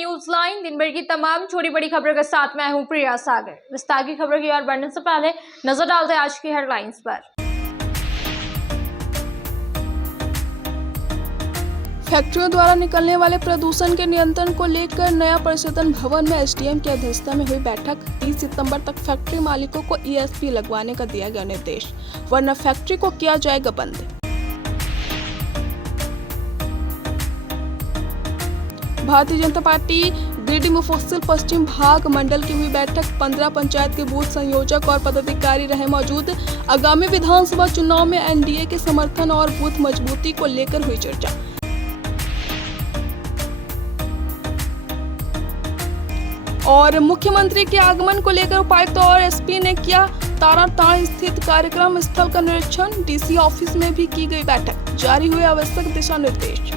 News line. दिन भर की तमाम छोटी बड़ी खबरों के साथ मैं हूं प्रिया सागर। विस्तार की खबर की ओर बढ़ने से पहले नजर डालते हैं आज की हेडलाइंस पर। फैक्ट्रियों द्वारा निकलने वाले प्रदूषण के नियंत्रण को लेकर नया परिषदन भवन में एसडीएम की अध्यक्षता में हुई बैठक। 30 सितंबर तक फैक्ट्री मालिकों को ईएसपी लगवाने का दिया गया निर्देश, वरना फैक्ट्री को किया जाएगा बंद। भारतीय जनता पार्टी गिरिडीह मुफस्सिल पश्चिम भाग मंडल की हुई बैठक। 15 पंचायत के बूथ संयोजक और पदाधिकारी रहे मौजूद। आगामी विधानसभा चुनाव में एनडीए के समर्थन और बूथ मजबूती को लेकर हुई चर्चा। और मुख्यमंत्री के आगमन को लेकर उपायुक्त और एसपी ने किया ताराताड़ स्थित कार्यक्रम स्थल का निरीक्षण। डीसी ऑफिस में भी की गई बैठक, जारी हुए आवश्यक दिशा निर्देश।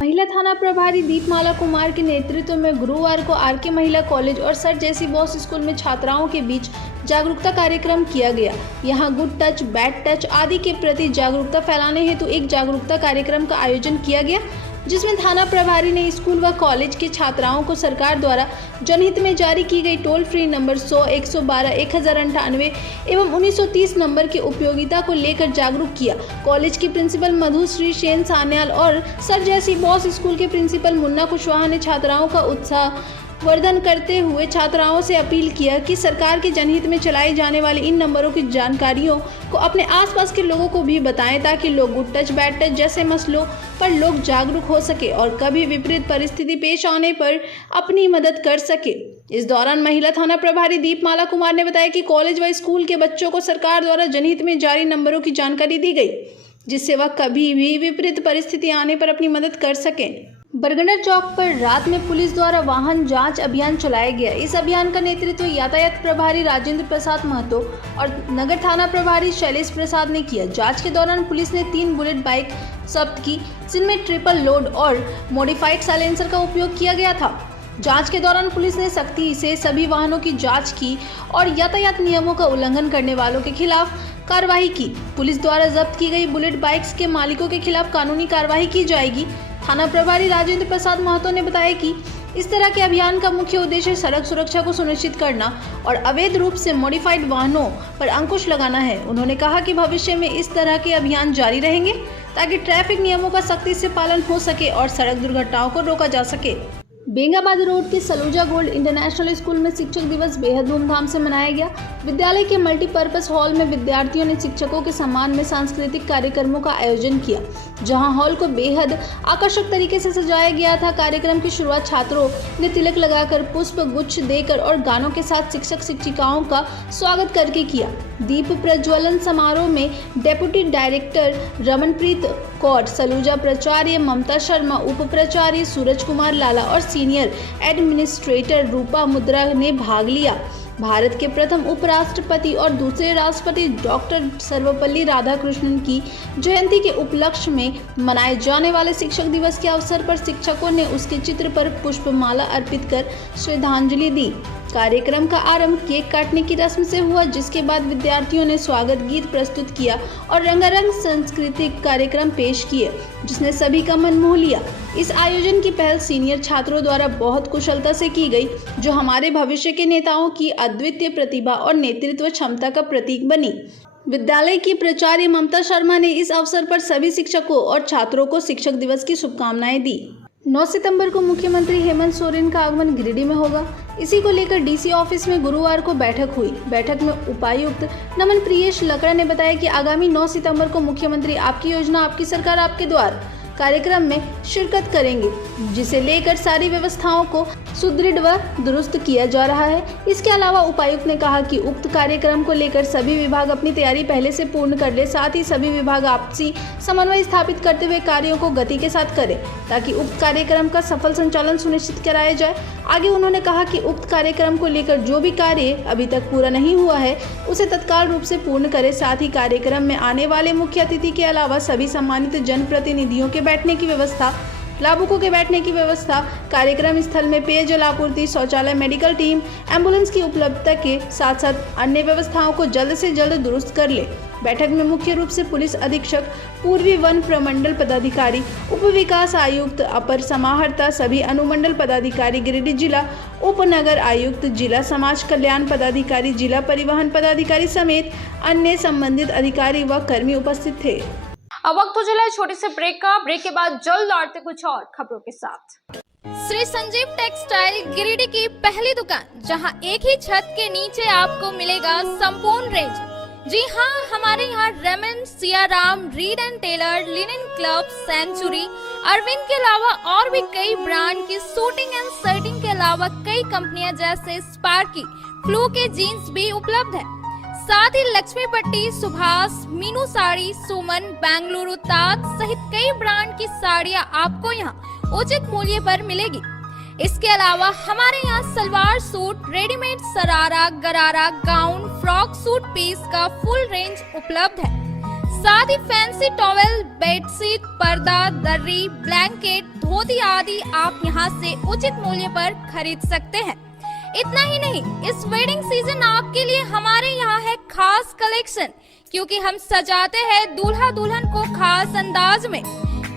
महिला थाना प्रभारी दीपमाला कुमार के नेतृत्व में गुरुवार को आरके महिला कॉलेज और सर जेसी बॉस स्कूल में छात्राओं के बीच जागरूकता कार्यक्रम किया गया। यहां गुड टच, बैड टच आदि के प्रति जागरूकता फैलाने हेतु एक जागरूकता कार्यक्रम का आयोजन किया गया, जिसमें थाना प्रभारी ने स्कूल व कॉलेज के छात्राओं को सरकार द्वारा जनहित में जारी की गई टोल फ्री नंबर 100 112 1098 एवं 1930 नंबर की उपयोगिता को लेकर जागरूक किया। कॉलेज की प्रिंसिपल मधुश्री सेन सान्याल और सर जेसी बॉस स्कूल के प्रिंसिपल मुन्ना कुशवाहा ने छात्राओं का उत्साह वर्धन करते हुए छात्राओं से अपील किया कि सरकार के जनहित में चलाई जाने वाली इन नंबरों की जानकारियों को अपने आसपास के लोगों को भी बताएं, ताकि लोग गुड टच बैड टच जैसे मसलों पर लोग जागरूक हो सके और कभी विपरीत परिस्थिति पेश आने पर अपनी मदद कर सके। इस दौरान महिला थाना प्रभारी दीपमाला कुमार ने बताया कि कॉलेज व स्कूल के बच्चों को सरकार द्वारा जनहित में जारी नंबरों की जानकारी दी गई, जिससे वह कभी भी विपरीत परिस्थिति आने पर अपनी मदद कर सकें। बरगंडा चौक पर रात में पुलिस द्वारा वाहन जांच अभियान चलाया गया। इस अभियान का नेतृत्व यातायात प्रभारी राजेंद्र प्रसाद महतो और नगर थाना प्रभारी शैलेश प्रसाद ने किया। जांच के दौरान पुलिस ने 3 बुलेट बाइक जब्त की, जिनमें ट्रिपल लोड और मॉडिफाइड साइलेंसर का उपयोग किया गया था। जांच के दौरान पुलिस ने सख्ती से सभी वाहनों की जांच की और यातायात नियमों का उल्लंघन करने वालों के खिलाफ कार्रवाई की। पुलिस द्वारा जब्त की गई बुलेट बाइक्स के मालिकों के खिलाफ कानूनी कार्रवाई की जाएगी। थाना प्रभारी राजेंद्र प्रसाद महतो ने बताया कि इस तरह के अभियान का मुख्य उद्देश्य सड़क सुरक्षा को सुनिश्चित करना और अवैध रूप से मॉडिफाइड वाहनों पर अंकुश लगाना है। उन्होंने कहा कि भविष्य में इस तरह के अभियान जारी रहेंगे, ताकि ट्रैफिक नियमों का सख्ती से पालन हो सके और सड़क दुर्घटनाओं को रोका जा सके। बेंगाबाद रोड के सलूजा गोल्ड इंटरनेशनल स्कूल में शिक्षक दिवस बेहद धूमधाम से मनाया गया। विद्यालय के मल्टीपर्पज हॉल में विद्यार्थियों ने शिक्षकों के सम्मान में सांस्कृतिक कार्यक्रमों का आयोजन किया, जहां हॉल को बेहद आकर्षक तरीके से सजाया गया था। कार्यक्रम की शुरुआत छात्रों ने तिलक लगाकर, पुष्प गुच्छ देकर और गानों के साथ शिक्षक शिक्षिकाओं का स्वागत करके किया। दीप प्रज्वलन समारोह में डेप्यूटी डायरेक्टर रमनप्रीत कौर, सलूजा प्राचार्य ममता शर्मा, उप प्राचार्य सूरज कुमार लाला और सीनियर एडमिनिस्ट्रेटर रूपा मुद्रा ने भाग लिया। भारत के प्रथम उपराष्ट्रपति और दूसरे राष्ट्रपति डॉक्टर सर्वपल्ली राधाकृष्णन की जयंती के उपलक्ष्य में मनाए जाने वाले शिक्षक दिवस के अवसर पर शिक्षकों ने उसके चित्र पर पुष्पमाला अर्पित कर श्रद्धांजलि दी। कार्यक्रम का आरंभ केक काटने की रस्म से हुआ, जिसके बाद विद्यार्थियों ने स्वागत गीत प्रस्तुत किया और रंगारंग सांस्कृतिक कार्यक्रम पेश किए, जिसने सभी का मन मोह लिया। इस आयोजन की पहल सीनियर छात्रों द्वारा बहुत कुशलता से की गई, जो हमारे भविष्य के नेताओं की अद्वितीय प्रतिभा और नेतृत्व क्षमता का प्रतीक बनी। विद्यालय की प्राचार्य ममता शर्मा ने इस अवसर पर सभी शिक्षकों और छात्रों को शिक्षक दिवस की शुभकामनाएं दी। 9 सितंबर को मुख्यमंत्री हेमंत सोरेन का आगमन गिरिडीह में होगा। इसी को लेकर डीसी ऑफिस में गुरुवार को बैठक हुई। बैठक में उपायुक्त नमन प्रियेश लकड़ा ने बताया कि आगामी 9 सितंबर को मुख्यमंत्री आपकी योजना आपकी सरकार आपके द्वार कार्यक्रम में शिरकत करेंगे, जिसे लेकर सारी व्यवस्थाओं को सुदृढ़ व दुरुस्त किया जा रहा है। इसके अलावा उपायुक्त ने कहा कि उक्त कार्यक्रम को लेकर सभी विभाग अपनी तैयारी पहले से पूर्ण कर ले, साथ ही सभी विभाग आपसी समन्वय स्थापित करते हुए कार्यों को गति के साथ करें, ताकि उक्त कार्यक्रम का सफल संचालन सुनिश्चित कराया जाए। आगे उन्होंने कहा कि उक्त कार्यक्रम को लेकर जो भी कार्य अभी तक पूरा नहीं हुआ है, उसे तत्काल रूप से पूर्ण करें। साथ ही कार्यक्रम में आने वाले मुख्य अतिथि के अलावा सभी सम्मानित जनप्रतिनिधियों के बैठने की व्यवस्था, लाभुकों के बैठने की व्यवस्था, कार्यक्रम स्थल में पेयजल आपूर्ति, शौचालय, मेडिकल टीम, एम्बुलेंस की उपलब्धता के साथ साथ अन्य व्यवस्थाओं को जल्द से जल्द दुरुस्त कर ले। बैठक में मुख्य रूप से पुलिस अधीक्षक, पूर्वी वन प्रमंडल पदाधिकारी, उप विकास आयुक्त, अपर समाहर्ता, सभी अनुमंडल पदाधिकारी गिरिडीह जिला, उप नगर आयुक्त, जिला समाज कल्याण पदाधिकारी, जिला परिवहन पदाधिकारी समेत अन्य संबंधित अधिकारी व कर्मी उपस्थित थे। अब वक्त हो चला है छोटे से ब्रेक का। ब्रेक के बाद जल्द लौटते कुछ और खबरों के साथ। श्री संजीव टेक्सटाइल गिरिडीह की पहली दुकान, जहां एक ही छत के नीचे आपको मिलेगा संपूर्ण रेंज। जी हां, हमारे यहाँ Raymond, Siyaram, Reid and Taylor, Linen Club, Century, Arvind के अलावा और भी कई ब्रांड की सूटिंग एंड शर्टिंग के अलावा कई कंपनियां जैसे स्पार्की, फ्लू के जीन्स भी उपलब्ध है। साथ ही लक्ष्मी पट्टी, सुभाष, मीनू साड़ी, सुमन, बेंगलुरु ताज सहित कई ब्रांड की साड़ियां आपको यहाँ उचित मूल्य पर मिलेगी। इसके अलावा हमारे यहाँ सलवार सूट, रेडीमेड सरारा, गरारा, गाउन, फ्रॉक सूट पीस का फुल रेंज उपलब्ध है। साथ ही फैंसी टॉवेल, बेडशीट, पर्दा, दर्री, ब्लैंकेट, धोती आदि आप यहाँ से उचित मूल्य पर खरीद सकते हैं। इतना ही नहीं, इस वेडिंग सीजन आपके लिए हमारे यहाँ है खास कलेक्शन, क्योंकि हम सजाते हैं दूल्हा दुल्हन को खास अंदाज में।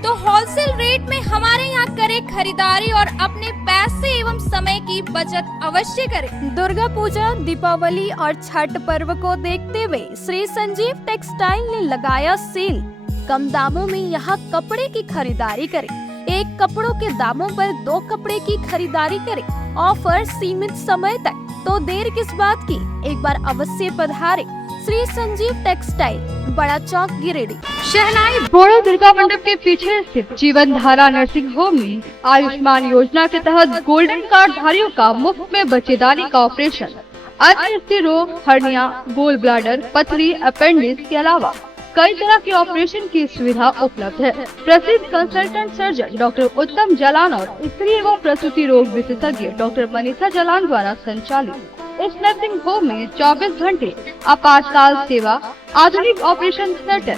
तो होलसेल रेट में हमारे यहाँ करें खरीदारी और अपने पैसे एवं समय की बचत अवश्य करें। दुर्गा पूजा, दीपावली और छठ पर्व को देखते हुए श्री संजीव टेक्सटाइल ने लगाया सेल। कम दामों में यहाँ कपड़े की खरीदारी करें। एक कपड़ों के दामों पर 2 कपड़े की खरीदारी करें। ऑफर सीमित समय तक, तो देर किस बात की, एक बार अवश्य पधारें। श्री संजीव टेक्सटाइल, बड़ा चौक, गिरिडीह। शहनाई बोड़ो दुर्गा मंडप के पीछे स्थित जीवन धारा नर्सिंग होम में आयुष्मान योजना के तहत गोल्डन कार्ड धारियों का मुफ्त में बच्चेदानी का ऑपरेशन, अन्य रोग, हर्निया, गोल ब्लाडर, पथरी, अपेंडिक्स के अलावा कई तरह के ऑपरेशन की सुविधा उपलब्ध है। प्रसिद्ध कंसल्टेंट सर्जन डॉक्टर उत्तम जलान और स्त्री एवं प्रसूति रोग विशेषज्ञ डॉक्टर मनीषा जलान द्वारा संचालित इस नर्सिंग होम में 24 घंटे आपातकाल सेवा, आधुनिक ऑपरेशन थिएटर,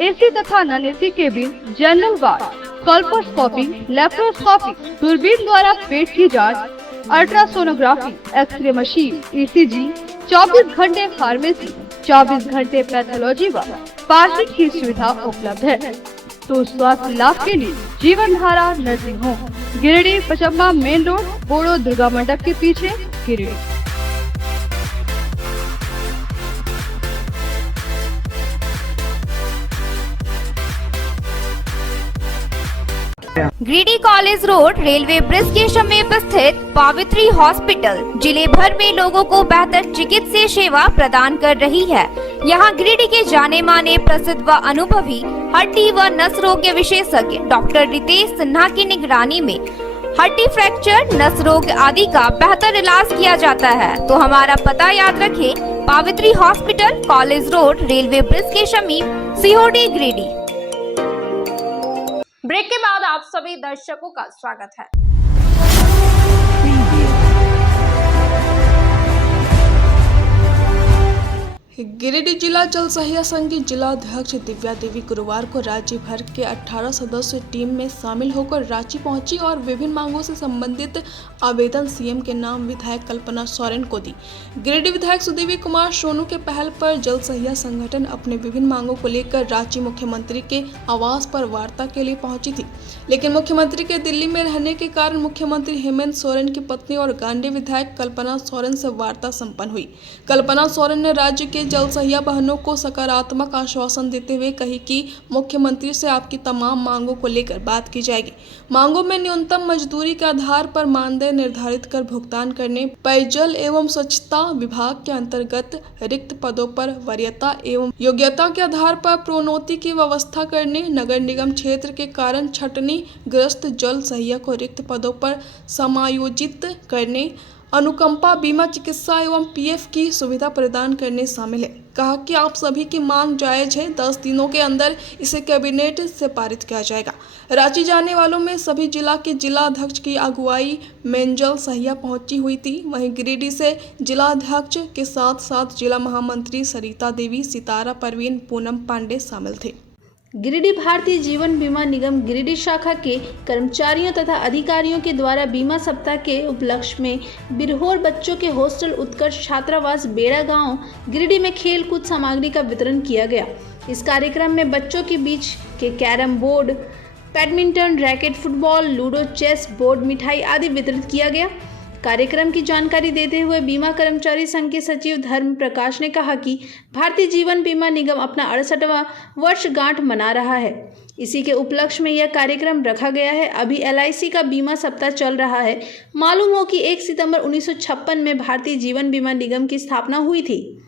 एसी तथा non AC cabin, general ward, colposcopy, laparoscopy, दूरबीन द्वारा पेट की जांच, अल्ट्रासोनोग्राफी, एक्सरे मशीन, ईसीजी, 24 घंटे फार्मेसी, 24 घंटे पैथोलॉजी व पार्किंग की सुविधा उपलब्ध है। तो स्वास्थ्य लाभ के लिए Jeevan Dhara nursing home, Giridih, Pachamba main road, Bodo Durga mandap के पीछे, Giridih. Giridih college road, railway bridge के समीप स्थित पावित्री हॉस्पिटल जिले भर में लोगों को बेहतर चिकित्सीय सेवा प्रदान कर रही है। यहाँ गिरिडीह के जाने माने, प्रसिद्ध व अनुभवी हड्डी व नस रोग के विशेषज्ञ डॉक्टर रितेश सिन्हा की निगरानी में हड्डी फ्रैक्चर, नस रोग आदि का बेहतर इलाज किया जाता है। तो हमारा पता याद रखें, Pavitri hospital, college road, railway bridge के समीप, सीओडी, गिरिडीह। ब्रेक के बाद आप सभी दर्शकों का स्वागत है। गिरिडीह जिला जल सहिया संघ की जिला अध्यक्ष दिव्या देवी गुरुवार को राज्य भर के 18 सदस्य टीम में शामिल होकर रांची पहुंची और विभिन्न मांगों से संबंधित आवेदन सीएम के नाम विधायक कल्पना सोरेन को दी। गिरिडीह विधायक सुदेवी कुमार सोनू के पहल पर जल सहिया संगठन अपने विभिन्न मांगों को लेकर रांची मुख्यमंत्री के आवास पर वार्ता के लिए पहुंची थी, लेकिन मुख्यमंत्री के दिल्ली में रहने के कारण मुख्यमंत्री हेमंत सोरेन की पत्नी और गांधी विधायक कल्पना सोरेन से वार्ता संपन्न हुई। कल्पना सोरेन ने राज्य के जल सहिया बहनों को सकारात्मक आश्वासन देते हुए कही कि मुख्यमंत्री से आपकी तमाम मांगों को लेकर बात की जाएगी। मांगों में न्यूनतम मजदूरी के आधार पर मानदेय निर्धारित कर भुगतान करने, पेयजल एवं स्वच्छता विभाग के अंतर्गत रिक्त पदों पर वरीयता एवं योग्यता के आधार पर प्रोन्नति की व्यवस्था करने, नगर निगम क्षेत्र के कारण छटनी ग्रस्त जल सहिया को रिक्त पदों पर समायोजित करने, अनुकंपा बीमा, चिकित्सा एवं पीएफ की सुविधा प्रदान करने शामिल है। कहा कि आप सभी की मांग जायज है, 10 दिनों के अंदर इसे कैबिनेट से पारित किया जाएगा। रांची जाने वालों में सभी जिला के जिला अध्यक्ष की अगुवाई में जल सहिया पहुंची हुई थी। वहीं गिरिडीह से जिला अध्यक्ष के साथ साथ जिला महामंत्री सरिता देवी, सितारा परवीन, पूनम पांडे शामिल थे। गिरिडीह भारतीय जीवन बीमा निगम गिरिडीह शाखा के कर्मचारियों तथा अधिकारियों के द्वारा बीमा सप्ताह के उपलक्ष्य में बिरहोर बच्चों के हॉस्टल उत्कर्ष छात्रावास बेड़ा गांव गिरिडीह में खेल कूद सामग्री का वितरण किया गया। इस कार्यक्रम में बच्चों के बीच के carrom board, badminton, racket, football, ludo, chess board, मिठाई आदि वितरित किया गया। कार्यक्रम की जानकारी देते हुए बीमा कर्मचारी संघ के सचिव धर्म प्रकाश ने कहा कि भारतीय जीवन बीमा निगम अपना 68वां वर्षगांठ मना रहा है। इसी के उपलक्ष्य में यह कार्यक्रम रखा गया है। अभी LIC का बीमा सप्ताह चल रहा है। मालूम हो कि 1 सितंबर 1956 में भारतीय जीवन बीमा निगम की स्थापना हुई थी।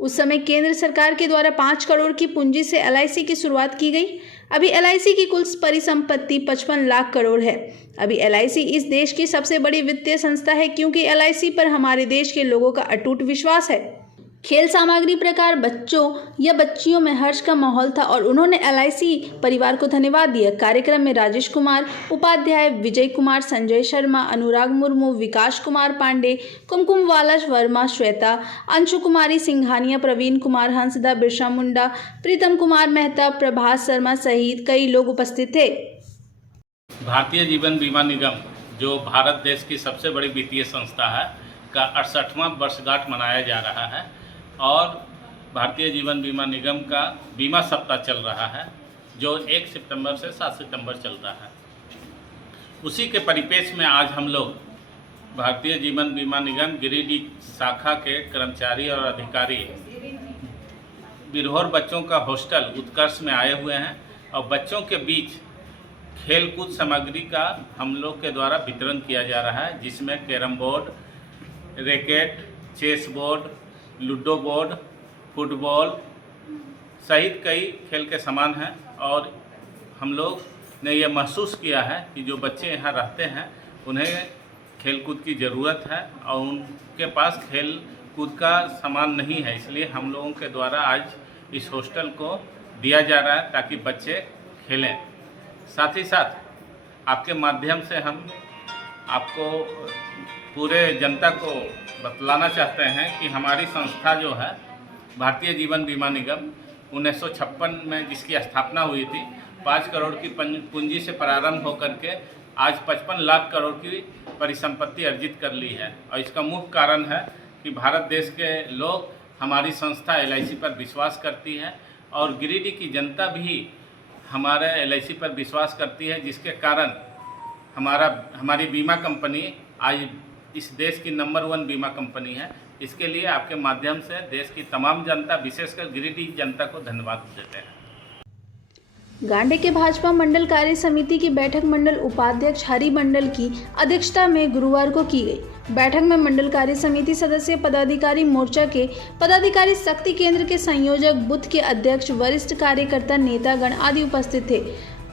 उस समय केंद्र सरकार के द्वारा 5 करोड़ की पूंजी से LIC की शुरुआत की गई। अभी LIC की कुल परिसंपत्ति 55 लाख करोड़ है। अभी LIC इस देश की सबसे बड़ी वित्तीय संस्था है क्योंकि LIC पर हमारे देश के लोगों का अटूट विश्वास है। खेल सामग्री प्रकार बच्चों या बच्चियों में हर्ष का माहौल था और उन्होंने LIC परिवार को धन्यवाद दिया। कार्यक्रम में राजेश कुमार उपाध्याय, विजय कुमार, संजय शर्मा, अनुराग मुर्मू, विकास कुमार पांडे, कुमकुम वाला वर्मा, श्वेता, अंशु कुमारी सिंघानिया, प्रवीण कुमार हंसदा, बिरसा मुंडा, प्रीतम कुमार मेहता, प्रभास शर्मा सहित कई लोग उपस्थित थे। भारतीय जीवन बीमा निगम जो भारत देश की सबसे बड़ी वित्तीय संस्था है का 68वां वर्षगांठ मनाया जा रहा है और भारतीय जीवन बीमा निगम का बीमा सप्ताह चल रहा है जो 1 सितंबर से 7 सितंबर चलता है। उसी के परिप्रेक्ष्य में आज हम लोग भारतीय जीवन बीमा निगम गिरिडीह शाखा के कर्मचारी और अधिकारी बिरहोर बच्चों का हॉस्टल उत्कर्ष में आए हुए हैं और बच्चों के बीच खेल कूद सामग्री का हम लोग के द्वारा वितरण किया जा रहा है, जिसमें carrom board, racket, chess board, ludo board, football सहित कई खेल के सामान हैं। और हम लोग ने यह महसूस किया है कि जो बच्चे यहाँ रहते हैं उन्हें खेल कूद की ज़रूरत है और उनके पास खेल कूद का सामान नहीं है, इसलिए हम लोगों के द्वारा आज इस हॉस्टल को दिया जा रहा है ताकि बच्चे खेलें। साथ ही साथ आपके माध्यम से हम आपको पूरे जनता को बतलाना चाहते हैं कि हमारी संस्था जो है भारतीय जीवन बीमा निगम 1956 में जिसकी स्थापना हुई थी 5 करोड़ की पूंजी से प्रारंभ होकर के आज 55 लाख करोड़ की परिसंपत्ति अर्जित कर ली है। और इसका मुख्य कारण है कि भारत देश के लोग हमारी संस्था LIC पर विश्वास करती है और गिरिडीह की जनता भी हमारे LIC पर विश्वास करती है, जिसके कारण हमारी बीमा कंपनी आज इस देश की नंबर 1 बीमा कंपनी है। इसके लिए आपके माध्यम से देश की तमाम जनता, विशेषकर गिरिडीह जनता को धन्यवाद देते हैं। गांडे के भाजपा मंडल कार्य समिति की बैठक मंडल उपाध्यक्ष हरि मंडल की अध्यक्षता में गुरुवार को की गई। बैठक में मंडल कार्य समिति सदस्य, पदाधिकारी मोर्चा के पदाधिकारी, शक्ति केंद्र के संयोजक, बूथ के अध्यक्ष, वरिष्ठ कार्यकर्ता, नेतागण आदि उपस्थित थे।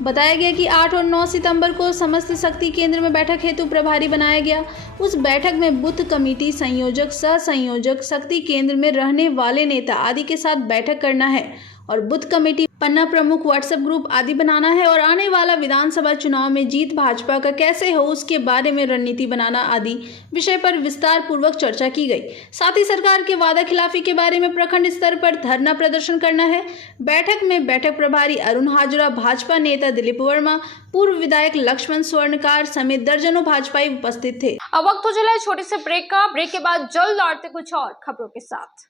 बताया गया कि 8 और 9 सितंबर को समस्त शक्ति केंद्र में बैठक हेतु प्रभारी बनाया गया। उस बैठक में बूथ कमेटी, संयोजक, सह संयोजक, शक्ति केंद्र में रहने वाले नेता आदि के साथ बैठक करना है और बूथ कमेटी, पन्ना प्रमुख, व्हाट्सएप ग्रुप आदि बनाना है और आने वाला विधानसभा चुनाव में जीत भाजपा का कैसे हो उसके बारे में रणनीति बनाना आदि विषय पर विस्तार पूर्वक चर्चा की गई। साथ ही सरकार के वादा खिलाफी के बारे में प्रखंड स्तर पर धरना प्रदर्शन करना है। बैठक में बैठक प्रभारी अरुण हाजरा, भाजपा नेता दिलीप वर्मा, पूर्व विधायक लक्ष्मण स्वर्णकार समेत दर्जनों भाजपाई उपस्थित थे। अब वक्त हो चला है छोटे से ब्रेक का। ब्रेक के बाद जल्द लौटते कुछ और खबरों के साथ।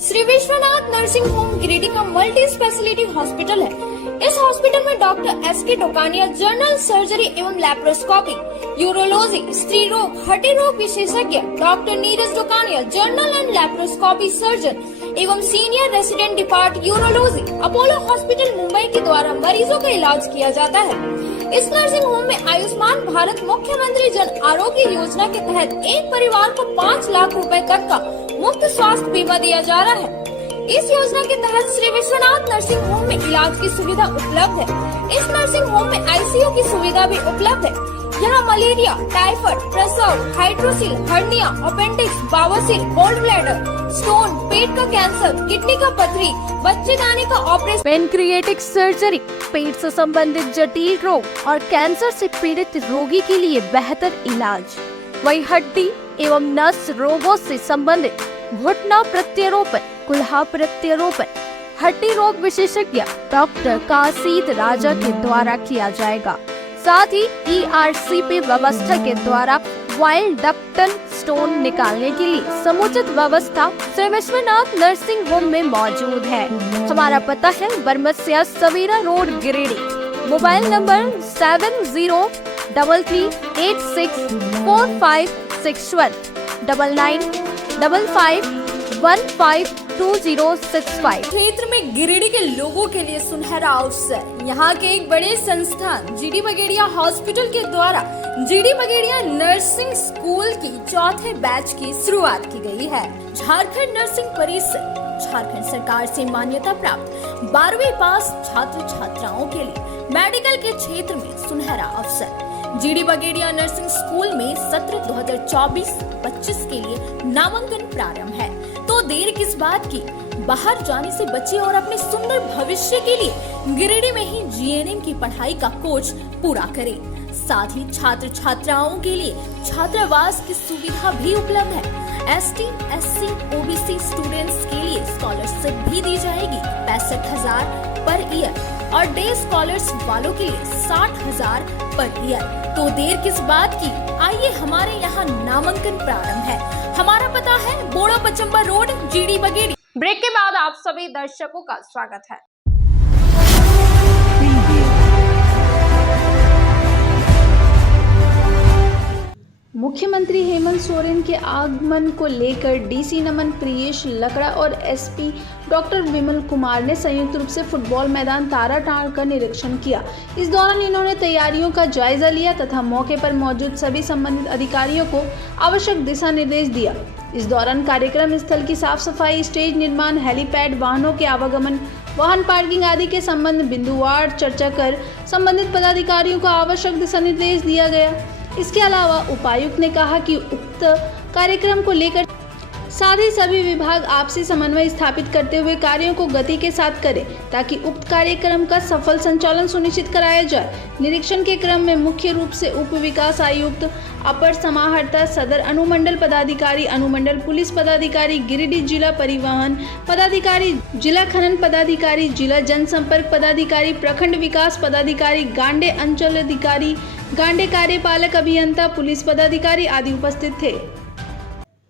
श्री विश्वनाथ नर्सिंग होम गिरिडीह का मल्टी स्पेशलिटी हॉस्पिटल है। इस हॉस्पिटल में doctor SK Tokaniya general surgery एवं लैप्रोस्कोपी, यूरोलॉजी, स्त्री रोग, हड्डी रोग विशेषज्ञ, doctor Neeraj Tokaniya general and laparoscopy surgeon एवं senior resident depart urology, Apollo hospital Mumbai के द्वारा मरीजों का इलाज किया जाता है। इस नर्सिंग होम में आयुष्मान भारत मुख्यमंत्री जन आरोग्य योजना के तहत एक परिवार को 5 लाख रुपए तक का मुफ्त स्वास्थ्य बीमा दिया जा रहा है। इस योजना के तहत श्री विश्वनाथ नर्सिंग होम में इलाज की सुविधा उपलब्ध है। इस नर्सिंग होम में ICU की सुविधा भी उपलब्ध है। यहाँ मलेरिया, टाइफाइड, प्रसव, हाइड्रोसिल, हर्निया, अपेंडिक्स, बवासीर, गोल्ड ब्लैडर, स्टोन, पेट का कैंसर, किडनी का पथरी, बच्चेदानी का ऑपरेशन, पेनक्रिएटिक सर्जरी, पेट से संबंधित जटिल रोग और कैंसर से पीड़ित रोगी के लिए बेहतर इलाज। वही हड्डी एवं नस रोगों से संबंधित घुटना प्रत्यारोपण, कुल्हा प्रत्यारोपण, हड्डी रोग विशेषज्ञ डॉक्टर कासिद राजा के द्वारा किया जाएगा। साथ ही ERCP व्यवस्था के द्वारा वाइल्ड डक्टल स्टोन निकालने के लिए समुचित व्यवस्था श्री विश्वनाथ नर्सिंग होम में मौजूद है। हमारा पता है Baramsia Savera road Giridih. Mobile number 7086464561 9955152065। क्षेत्र में गिरिडीह के लोगों के लिए सुनहरा अवसर। यहाँ के एक बड़े संस्थान GD बगेड़िया हॉस्पिटल के द्वारा GD बगेड़िया नर्सिंग स्कूल की चौथे बैच की शुरुआत की गई है। झारखंड नर्सिंग परिषद झारखंड सरकार से मान्यता प्राप्त 12वीं पास छात्र छात्राओं के लिए मेडिकल के क्षेत्र में सुनहरा अवसर। GD बगेड़िया नर्सिंग स्कूल में सत्र 2024-25 के लिए नामांकन प्रारंभ है, तो देर किस बात की। बाहर जाने से बचे और अपने सुंदर भविष्य के लिए गिरिडीह में ही GNM की पढ़ाई का कोर्स पूरा करें। साथ ही छात्र छात्राओं के लिए छात्रावास की सुविधा भी उपलब्ध है। ST, SC, OBC स्टूडेंट्स के लिए स्कॉलरशिप भी दी जाएगी 65,000 पर ईयर और डे स्कॉलर्स वालों के लिए 60,000 पर ईयर। तो देर किस बात की, आइए हमारे यहाँ नामांकन प्रारंभ है। हमारा पता है Boda Pachamba road GD Bagedia. Break के बाद आप सभी दर्शकों का स्वागत है। मुख्यमंत्री हेमंत सोरेन के आगमन को लेकर DC नमन प्रियेश लकड़ा और SP डॉक्टर विमल कुमार ने संयुक्त रूप से फुटबॉल मैदान ताराटाड़ का निरीक्षण किया। इस दौरान इन्होंने तैयारियों का जायजा लिया तथा मौके पर मौजूद सभी संबंधित अधिकारियों को आवश्यक दिशा निर्देश दिया। इस दौरान कार्यक्रम स्थल की साफ सफाई, स्टेज निर्माण, हेलीपैड, वाहनों के आवागमन, वाहन पार्किंग आदि के संबंध बिंदुवार चर्चा कर संबंधित पदाधिकारियों को आवश्यक दिशा निर्देश दिया गया। इसके अलावा उपायुक्त ने कहा कि उक्त कार्यक्रम को लेकर साथ ही सभी विभाग आपसी समन्वय स्थापित करते हुए कार्यों को गति के साथ करें ताकि उक्त कार्यक्रम का सफल संचालन सुनिश्चित कराया जाए। निरीक्षण के क्रम में मुख्य रूप से उप विकास आयुक्त, अपर समाहर्ता, सदर अनुमंडल पदाधिकारी, अनुमंडल पुलिस पदाधिकारी, गिरिडीह जिला परिवहन पदाधिकारी, जिला खनन पदाधिकारी, जिला जनसंपर्क पदाधिकारी, प्रखंड विकास पदाधिकारी, गांडे अंचल अधिकारी, गांडे कार्यपालक अभियंता, पुलिस पदाधिकारी आदि उपस्थित थे।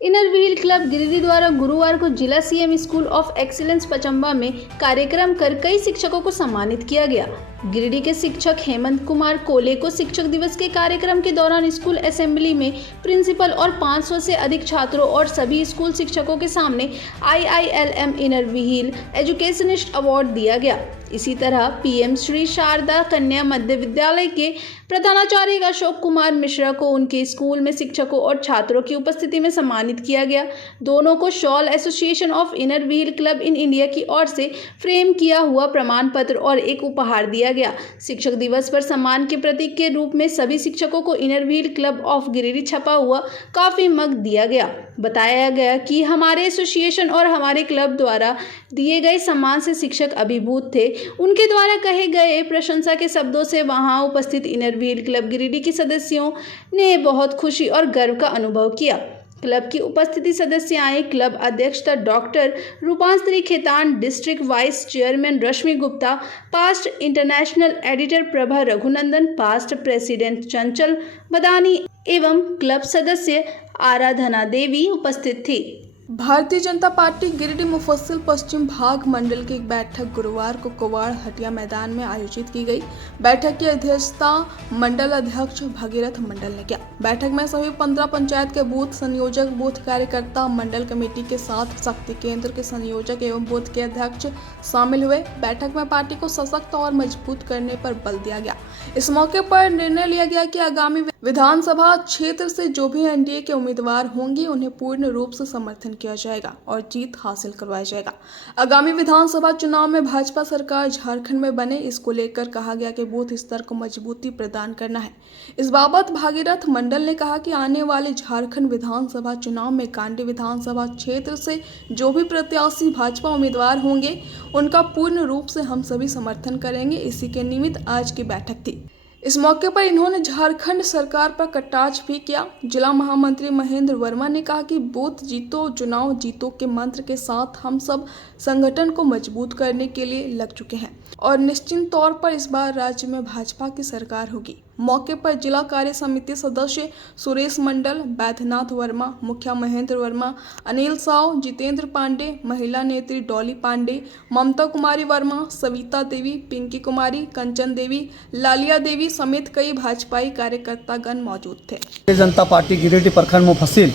इनर व्हील क्लब गिरिडीह द्वारा गुरुवार को जिला CM school of excellence Pachamba में कार्यक्रम कर कई शिक्षकों को सम्मानित किया गया। गिरिडीह के शिक्षक हेमंत कुमार कोले को शिक्षक दिवस के कार्यक्रम के दौरान स्कूल असेंबली में प्रिंसिपल और 500 से अधिक छात्रों और सभी स्कूल शिक्षकों के सामने IILM inner wheel educationist award दिया गया। इसी तरह PM श्री शारदा कन्या मध्य विद्यालय के प्रधानाचार्य अशोक कुमार मिश्रा को उनके स्कूल में शिक्षकों और छात्रों की उपस्थिति में सम्मानित किया गया। दोनों को shawl association of inner wheel club in India की ओर से फ्रेम किया हुआ प्रमाण पत्र और एक उपहार दिया गया। शिक्षक दिवस पर सम्मान के प्रतीक के रूप में सभी शिक्षकों को inner wheel club of Giridih छपा हुआ काफी मग दिया गया। बताया गया कि हमारे एसोसिएशन और हमारे क्लब द्वारा दिए गए सम्मान से शिक्षक अभिभूत थे। उनके द्वारा कहे गए प्रशंसा के शब्दों से वहां उपस्थित इनर व्हील क्लब गिरिडीह के सदस्यों ने बहुत खुशी और गर्व का अनुभव किया। क्लब की उपस्थिति सदस्याएं क्लब अध्यक्ष doctor Rupantari Khetan, district vice chairman Rashmi Gupta, past international editor Prabha Raghunandan, past president Chanchal Madani एवं क्लब सदस्य आराधना देवी उपस्थित थी। भारतीय जनता पार्टी गिरिडीह मुफस्सिल पश्चिम भाग मंडल की एक बैठक गुरुवार को कोवाड़ हटिया मैदान में आयोजित की गई। बैठक की अध्यक्षता मंडल अध्यक्ष भगीरथ मंडल ने किया। बैठक में सभी 15 पंचायत के बूथ संयोजक, बूथ कार्यकर्ता, मंडल कमेटी के साथ शक्ति केंद्र के संयोजक एवं बूथ के अध्यक्ष शामिल हुए। बैठक में पार्टी को सशक्त और मजबूत करने पर बल दिया गया। इस मौके पर निर्णय लिया गया कि आगामी विधानसभा क्षेत्र से जो भी NDA के उम्मीदवार होंगे उन्हें पूर्ण रूप से समर्थन किया जाएगा और जीत हासिल करवाया जाएगा। आगामी विधानसभा चुनाव में भाजपा सरकार झारखंड में बने, इसको लेकर कहा गया कि बूथ स्तर को मजबूती प्रदान करना है। इस बाबत भागीरथ मंडल ने कहा कि आने वाले झारखंड विधानसभा चुनाव में कांडी विधानसभा क्षेत्र से जो भी प्रत्याशी भाजपा उम्मीदवार होंगे उनका पूर्ण रूप से हम सभी समर्थन करेंगे। इसी के निमित्त आज की बैठक थी। इस मौके पर इन्होंने झारखंड सरकार पर कटाक्ष भी किया। जिला महामंत्री महेंद्र वर्मा ने कहा कि बूथ जीतो चुनाव जीतो के मंत्र के साथ हम सब संगठन को मजबूत करने के लिए लग चुके हैं और निश्चित तौर पर इस बार राज्य में भाजपा की सरकार होगी। मौके पर जिला कार्य समिति सदस्य सुरेश मंडल, बैद्यनाथ वर्मा, मुखिया महेंद्र वर्मा, अनिल साव, जितेंद्र पांडे, महिला नेत्री डॉली पांडे, ममता कुमारी वर्मा, सविता देवी, पिंकी कुमारी, कंचन देवी, लालिया देवी समेत कई भाजपाई कार्यकर्तागण मौजूद थे। भारतीय जनता पार्टी गिरिडीह प्रखंड मुफस्सिल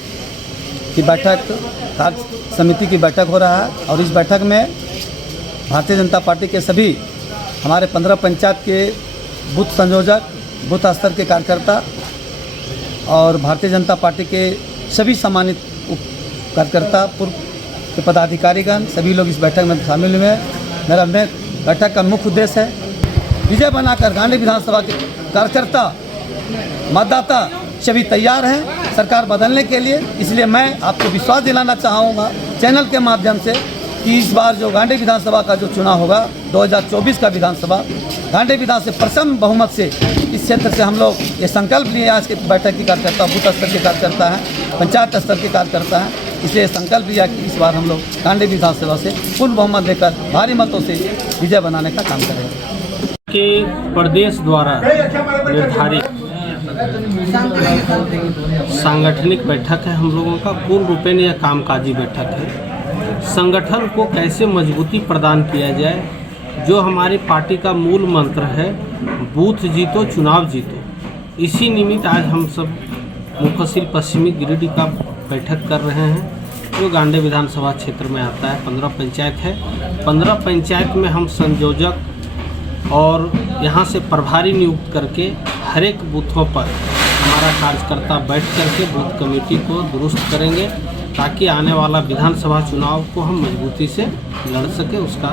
की बैठक कार्य समिति की बैठक हो रहा है और इस बैठक में भारतीय जनता पार्टी के सभी हमारे 15 पंचायत के बूथ संयोजक, बूथ स्तर के कार्यकर्ता और भारतीय जनता पार्टी के सभी सम्मानित कार्यकर्ता, पूर्व के पदाधिकारीगण सभी लोग इस बैठक में शामिल हुए हैं। मेरा बैठक का मुख्य उद्देश्य है विजय बनाकर गांधी विधानसभा के कार्यकर्ता, मतदाता सभी तैयार हैं सरकार बदलने के लिए। इसलिए मैं आपको विश्वास दिलाना चाहूँगा चैनल के माध्यम से कि इस बार जो गांधी विधानसभा का जो चुनाव होगा 2024 का विधानसभा, गांधी विधान से प्रचंड बहुमत से इस क्षेत्र से हम लोग ये संकल्प लिए। आज के बैठक की कार्यकर्ता बूथ स्तर के कार्यकर्ता हैं, पंचायत स्तर के कार्यकर्ता हैं, इसलिए संकल्प लिया कि इस बार हम लोग गांधी विधानसभा से पूर्ण बहुमत देकर भारी मतों से विजय बनाने का काम करेंगे। के प्रदेश द्वारा निर्धारित सांगठनिक बैठक है हम लोगों का, पूर्ण रूपेण यह कामकाजी बैठक है। संगठन को कैसे मजबूती प्रदान किया जाए, जो हमारी पार्टी का मूल मंत्र है, बूथ जीतो चुनाव जीतो, इसी निमित्त आज हम सब मुफस्सिल पश्चिमी गिरिडीह का बैठक कर रहे हैं जो गांधी विधानसभा क्षेत्र में आता है। 15 पंचायत है, 15 पंचायत में हम संयोजक और यहाँ से प्रभारी नियुक्त करके हर एक बूथों पर हमारा कार्यकर्ता बैठ करके बूथ कमेटी को दुरुस्त करेंगे ताकि आने वाला विधानसभा चुनाव को हम मजबूती से लड़ सके। उसका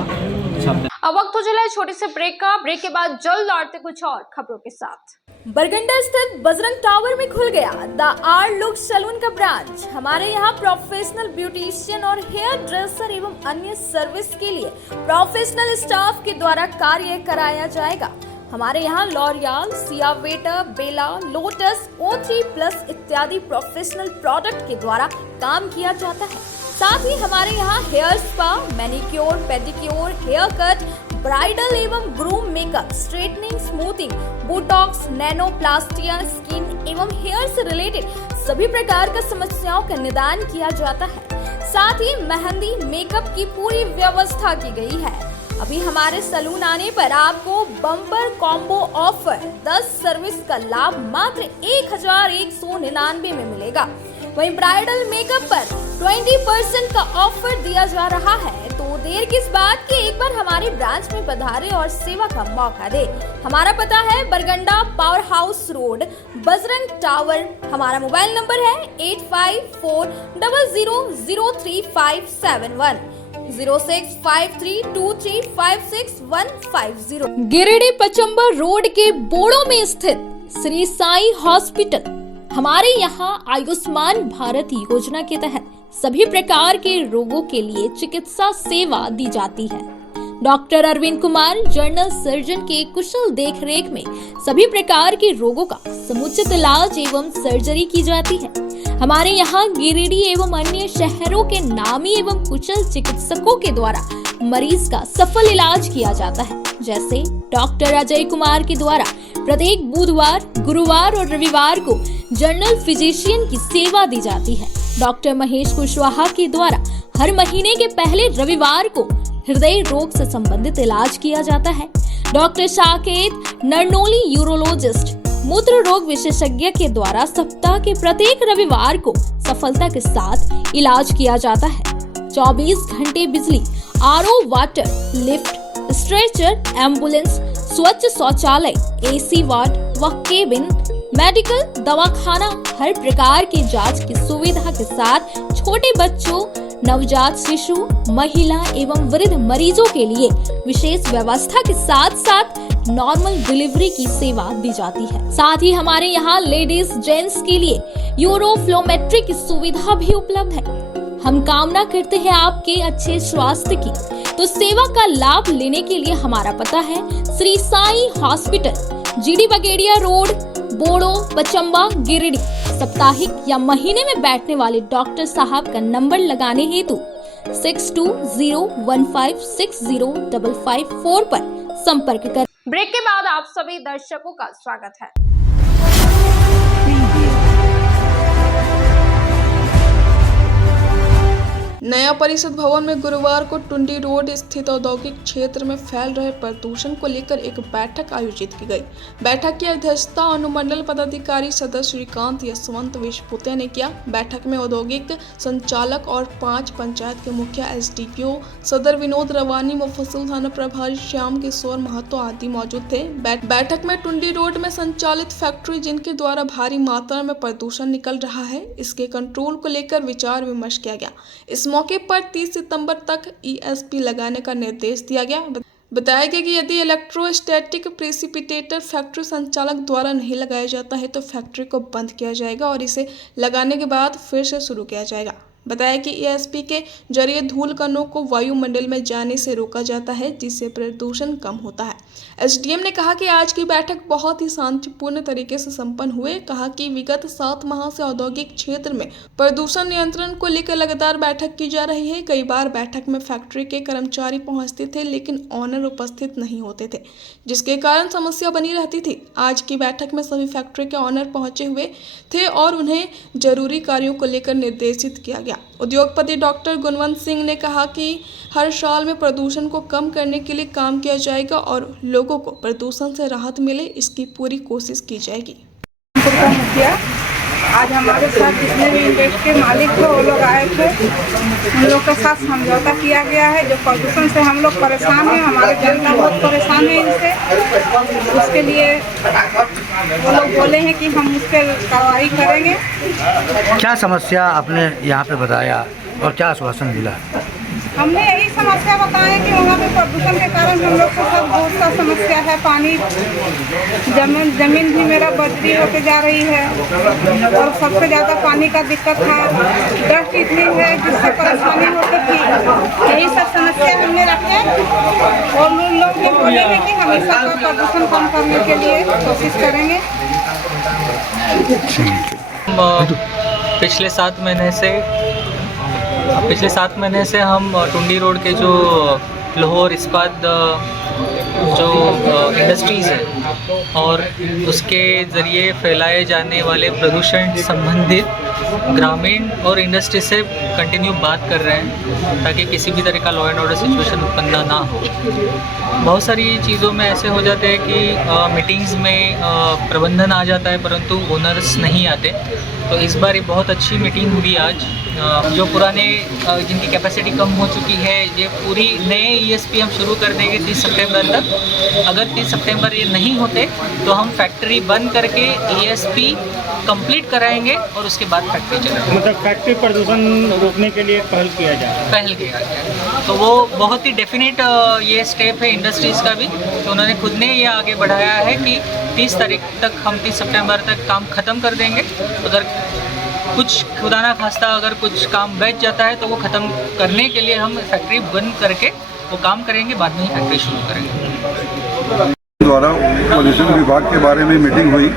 अब वक्त हो चला है छोटे से ब्रेक का। ब्रेक के बाद जल्द लौटते कुछ और खबरों के साथ। बरगंडा स्थित बजरंग टावर में खुल गया द आर लुक सैलून का ब्रांच। हमारे यहाँ प्रोफेशनल ब्यूटिशियन और हेयर ड्रेसर एवं अन्य सर्विस के लिए प्रोफेशनल स्टाफ के द्वारा कार्य कराया जाएगा। हमारे यहाँ लॉरियल, सियावेटर, बेला, लोटस, O3+ इत्यादि प्रोफेशनल प्रोडक्ट के द्वारा काम किया जाता है। साथ ही हमारे यहाँ hair spa, manicure, pedicure, hair cut, bridal एवं groom makeup, straightening, smoothing, Botox, nanoplastia, skin एवं हेयर से रिलेटेड सभी प्रकार का समस्याओं का निदान किया जाता है। साथ ही मेहंदी, मेकअप की पूरी व्यवस्था की गई है। अभी हमारे सैलून आने पर आपको बम्पर कॉम्बो ऑफर 10 सर्विस का लाभ मात्र 1199 में मिलेगा। वहीं ब्राइडल मेकअप पर 20% का ऑफर दिया जा रहा है। तो देर किस बात की, एक बार हमारे ब्रांच में पधारे और सेवा का मौका दे। हमारा पता है Barganda power house road, Bajrang tower. हमारा मोबाइल नंबर है 8540003571 065323565150। गिरिडीह पचंबर रोड के बोड़ो में स्थित श्री साई हॉस्पिटल। हमारे यहाँ आयुष्मान भारत योजना के तहत सभी प्रकार के रोगों के लिए चिकित्सा सेवा दी जाती है। Doctor Arvind Kumar general surgeon के कुशल देखरेख में सभी प्रकार के रोगों का समुचित इलाज एवं सर्जरी की जाती है। हमारे यहाँ गिरिडीह एवं अन्य शहरों के नामी एवं कुशल चिकित्सकों के द्वारा मरीज का सफल इलाज किया जाता है। जैसे डॉक्टर अजय कुमार के द्वारा प्रत्येक बुधवार, गुरुवार और रविवार को जनरल फिजिशियन की सेवा दी जाती है। डॉक्टर महेश कुशवाहा के द्वारा हर महीने के पहले रविवार को हृदय रोग से संबंधित इलाज किया जाता है। डॉक्टर साकेत नरनोली यूरोलॉजिस्ट मूत्र रोग विशेषज्ञ के द्वारा सप्ताह के प्रत्येक रविवार को सफलता के साथ इलाज किया जाता है। 24 घंटे बिजली, RO water, lift, stretcher, ambulance, स्वच्छ शौचालय, एसी वार्ड व केबिन, मेडिकल, दवाखाना, हर प्रकार की जांच की सुविधा के साथ छोटे बच्चों, नवजात शिशु, महिला एवं वृद्ध मरीजों के लिए विशेष व्यवस्था के साथ साथ नॉर्मल डिलीवरी की सेवा दी जाती है। साथ ही हमारे यहाँ लेडीज जेंट्स के लिए यूरोफ्लोमेट्री की सुविधा भी उपलब्ध है। हम कामना करते हैं आपके अच्छे स्वास्थ्य की। तो सेवा का लाभ लेने के लिए हमारा पता है श्री साई हॉस्पिटल, जीडी बगेड़िया रोड, बोड़ो, बचम्बा, गिरिडीह। साप्ताहिक या महीने में बैठने वाले डॉक्टर साहब का नंबर लगाने हेतु 6201560554 पर संपर्क करें। ब्रेक के बाद आप सभी दर्शकों का स्वागत है। नया परिषद भवन में गुरुवार को टुंडी रोड स्थित औद्योगिक क्षेत्र में फैल रहे प्रदूषण को लेकर एक बैठक आयोजित की गई। बैठक की अध्यक्षता अनुमंडल पदाधिकारी सदस्य श्रीकांत यशवंत विश्वपुते ने किया। बैठक में औद्योगिक संचालक और 5 पंचायत के मुखिया, एसडीपीओ सदर विनोद रवानी, मुफस्सिल थाना प्रभारी श्याम किशोर महतो आदि मौजूद थे। बैठक में टुंडी रोड में संचालित फैक्ट्री जिनके द्वारा भारी मात्रा में प्रदूषण निकल रहा है, इसके कंट्रोल को लेकर विचार विमर्श किया गया। इस मौके पर 30 सितंबर तक ESP लगाने का निर्देश दिया गया। बताया गया कि यदि इलेक्ट्रोस्टैटिक प्रेसिपिटेटर फैक्ट्री संचालक द्वारा नहीं लगाया जाता है तो फैक्ट्री को बंद किया जाएगा और इसे लगाने के बाद फिर से शुरू किया जाएगा। बताया कि ESP के जरिए धूल कणों को वायुमंडल में जाने से रोका जाता है, जिससे प्रदूषण कम होता है। SDM ने कहा कि आज की बैठक बहुत ही शांतिपूर्ण तरीके से संपन्न हुए। कहा कि विगत 7 माह से औद्योगिक क्षेत्र में प्रदूषण नियंत्रण को लेकर लगातार बैठक की जा रही है। कई बार बैठक में फैक्ट्री के कर्मचारी पहुंचते थे लेकिन ऑनर उपस्थित नहीं होते थे, जिसके कारण समस्या बनी रहती थी। आज की बैठक में सभी फैक्ट्री के ऑनर पहुंचे हुए थे और उन्हें जरूरी कार्यों को लेकर निर्देशित किया गया। उद्योगपति डॉक्टर गुणवंत सिंह ने कहा कि हर साल में प्रदूषण को कम करने के लिए काम किया जाएगा और लोगों को प्रदूषण से राहत मिले, इसकी पूरी कोशिश की जाएगी। आज हमारे साथ जितने भी इंडस्ट्री के मालिक थे वो लोग आए थे। उन लोग के साथ समझौता किया गया है। जो प्रदूषण से हम लोग परेशान हैं, हमारे जनता बहुत परेशान है इनसे। उसके लिए वो लोग बोले हैं कि हम उस पर कार्रवाई करेंगे। क्या समस्या आपने यहाँ पे बताया और क्या आश्वासन मिला? हमने यही समस्या बताया कि वहाँ पे प्रदूषण के कारण हम लोग को सब बहुत सा समस्या है। पानी जमीन भी मेरा बदली होके जा रही है और सबसे ज़्यादा पानी का दिक्कत है। डस्ट इतनी है जिससे परेशानी होती थी। यही सब समस्या हमने रखे और लोग ने बोले हैं कि हम इसका प्रदूषण कम करने के लिए कोशिश करेंगे। पिछले 7 महीने से हम टुंडी रोड के जो लाहौर इस्पात जो इंडस्ट्रीज़ हैं और उसके ज़रिए फैलाए जाने वाले प्रदूषण संबंधित ग्रामीण और इंडस्ट्री से कंटिन्यू बात कर रहे हैं ताकि किसी भी तरह का लॉ एंड ऑर्डर सिचुएशन उत्पन्न ना हो। बहुत सारी चीज़ों में ऐसे हो जाते हैं कि मीटिंग्स में प्रबंधन आ जाता है परंतु ओनर्स नहीं आते। तो इस बार ये बहुत अच्छी मीटिंग हुई आज। जो पुराने जिनकी कैपेसिटी कम हो चुकी है, ये पूरी नए ESP हम शुरू कर देंगे 30 सितंबर तक। अगर 30 सितंबर ये नहीं होते तो हम फैक्ट्री बंद करके ESP कंप्लीट कराएंगे और उसके बाद फैक्ट्री चलाएंगे। मतलब फैक्ट्री प्रदूषण रोकने के लिए पहल किया जाए। पहल किया गया तो वो बहुत ही डेफिनेट ये स्टेप है इंडस्ट्रीज़ का भी। तो उन्होंने खुद ने ये आगे बढ़ाया है कि 30 तारीख तक हम 30 सितंबर तक काम ख़त्म कर देंगे। अगर कुछ खुदा ना खास्ता अगर कुछ काम बच जाता है तो वो ख़त्म करने के लिए हम फैक्ट्री बंद करके वो काम करेंगे, बाद में ही फैक्ट्री शुरू करेंगे। द्वारा पोल्यूशन विभाग के बारे में मीटिंग हुई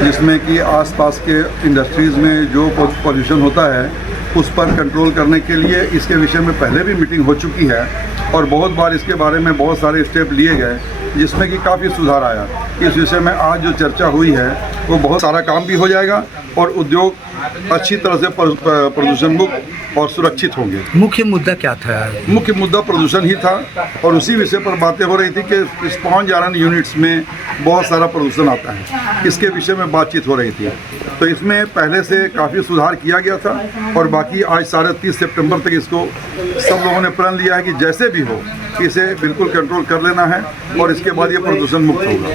जिसमें कि आसपास के इंडस्ट्रीज़ में जो पोल्यूशन होता है उस पर कंट्रोल करने के लिए इसके विषय में पहले भी मीटिंग हो चुकी है और बहुत बार इसके बारे में बहुत सारे स्टेप लिए गए जिसमें कि काफ़ी सुधार आया। इस विषय में आज जो चर्चा हुई है वो बहुत सारा काम भी हो जाएगा और उद्योग अच्छी तरह से प्रदूषण मुक्त और सुरक्षित होंगे। मुख्य मुद्दा क्या था? मुख्य मुद्दा प्रदूषण ही था और उसी विषय पर बातें हो रही थी कि स्पॉन्ज आयरन यूनिट्स में बहुत सारा प्रदूषण आता है, इसके विषय में बातचीत हो रही थी। तो इसमें पहले से काफ़ी सुधार किया गया था और बाकी आज 30 सितंबर तक इसको सब लोगों ने प्रण लिया है कि जैसे भी हो इसे बिल्कुल कंट्रोल कर लेना है और इसके बाद ये प्रदूषण मुक्त होगा।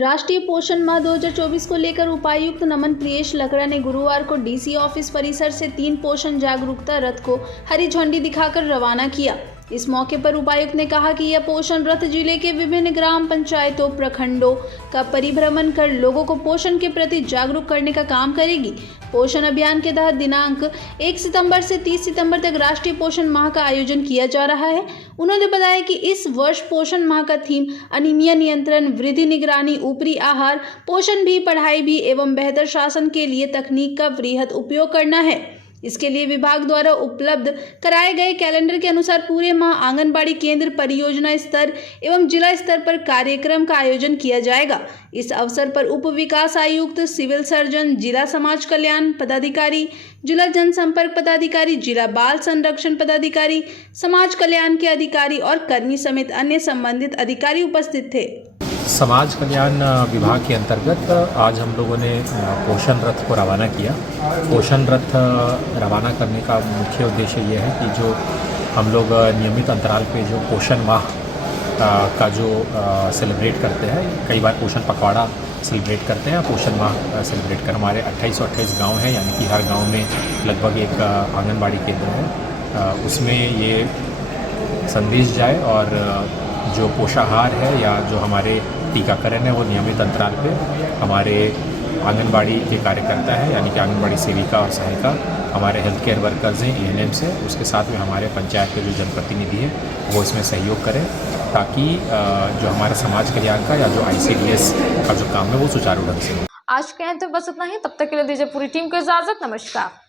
राष्ट्रीय पोषण माह 2024 को लेकर उपायुक्त नमन प्रियेश लकड़ा ने गुरुवार को DC ऑफिस परिसर से 3 पोषण जागरूकता रथ को हरी झंडी दिखाकर रवाना किया। इस मौके पर उपायुक्त ने कहा कि यह पोषण रथ जिले के विभिन्न ग्राम पंचायतों प्रखंडों का परिभ्रमण कर लोगों को पोषण के प्रति जागरूक करने का काम करेगी। पोषण अभियान के तहत दिनांक 1 सितंबर से 30 सितंबर तक राष्ट्रीय पोषण माह का आयोजन किया जा रहा है। उन्होंने बताया कि इस वर्ष पोषण माह का थीम अनीमिया नियंत्रण, वृद्धि निगरानी, ऊपरी आहार, पोषण भी, पढ़ाई भी एवं बेहतर शासन के लिए तकनीक का वृहद उपयोग करना है। इसके लिए विभाग द्वारा उपलब्ध कराए गए कैलेंडर के अनुसार पूरे माह आंगनबाड़ी केंद्र, परियोजना स्तर एवं जिला स्तर पर कार्यक्रम का आयोजन किया जाएगा। इस अवसर पर उप विकास आयुक्त, सिविल सर्जन, जिला समाज कल्याण पदाधिकारी, जिला जनसंपर्क पदाधिकारी, जिला बाल संरक्षण पदाधिकारी, समाज कल्याण के अधिकारी और कर्मी समेत अन्य संबंधित अधिकारी उपस्थित थे। समाज कल्याण विभाग के अंतर्गत आज हम लोगों ने पोषण रथ को रवाना किया। पोषण रथ रवाना करने का मुख्य उद्देश्य ये है कि जो हम लोग नियमित अंतराल पे जो पोषण माह का जो सेलिब्रेट करते हैं, कई बार पोषण पखवाड़ा सेलिब्रेट करते हैं, पोषण माह सेलिब्रेट कर हमारे 28 गांव हैं, यानी कि हर गांव में लगभग एक आंगनबाड़ी केंद्र है। उसमें ये संदेश जाए और जो पोषाहार है या जो हमारे टीकाकरण है वो नियमित अंतराल पे हमारे आंगनबाड़ी के कार्यकर्ता है, यानी कि आंगनबाड़ी सेविका और सहायिका, हमारे हेल्थ केयर वर्कर्स हैं, ANMs हैं, उसके साथ में हमारे पंचायत के जो जनप्रतिनिधि हैं वो इसमें सहयोग करें, ताकि जो हमारा समाज कल्याण का या जो ICDS का जो काम है वो सुचारू ढंग से हो। आज के अंत बस इतना ही। तब तक के लिए दीजिए पूरी टीम को इजाजत। नमस्कार।